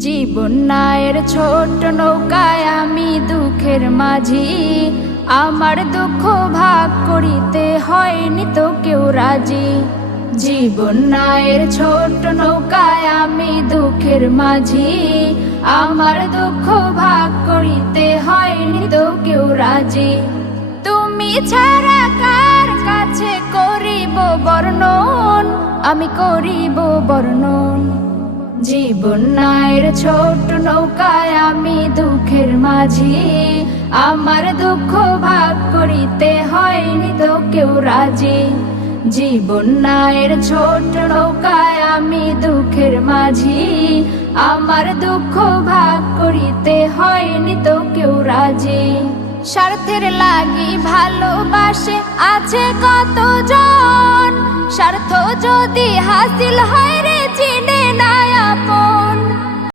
জীবন নায়ের ছোট নৌকায় আমি দুঃখের মাঝি, আমার দুঃখ ভাগ করিতে হয়নি তো কেউ রাজি। জীবন নায়ের ছোট নৌকায় আমি দুঃখের মাঝি, আমার দুঃখ ভাগ করিতে হয়নি তো কেউ রাজি। তুমি ছাড়া কার কাছে করিব বর্ণন, আমি করিব বর্ণন। জীবন নায়ের ছোট নৌকায় আমি দুঃখের মাঝি, আমার দুঃখ ভাগ করিতে হয়নি তো কেউ রাজি। জীবন নায়ের ছোট নৌকায় আমি দুঃখের মাঝি, আমার দুঃখ ভাগ করিতে হয়নি তো কেউ রাজি। স্বার্থের লাগি ভালোবাসে আছে কতজন, স্বার্থ যদি হাসিল হয় রে